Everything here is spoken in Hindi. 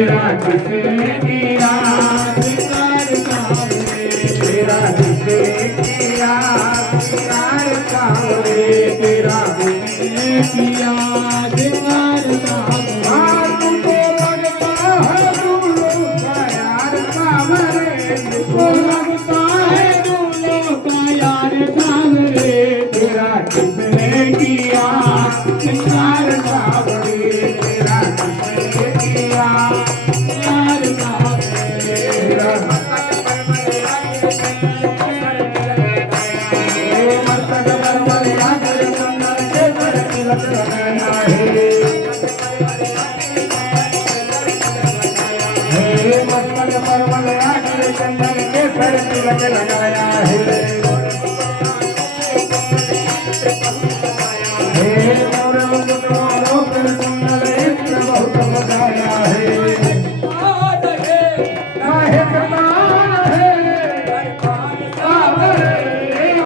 तेरा किसे किया श्रृंगार सांवरे, तेरा किसे किया श्रृंगार सांवरे, तेरा किसे किया श्रृंगार सांवरे। तुमको लगता है दूल्हों का यार सांवरे, तुमको लगता है दूल्हों का यार सांवरे, तेरा किसने किया श्रृंगार सांवरे, तेरा किसने किया यार सांवरे। तेरा मस्तक पर मलया कर चंदन के पर तिलक लगाया है, मस्तक पर मलया कर चंदन के पर तिलक लगाया है। मोर मुकुट मारो कर कुंडल इत्र बहुत बजाया है,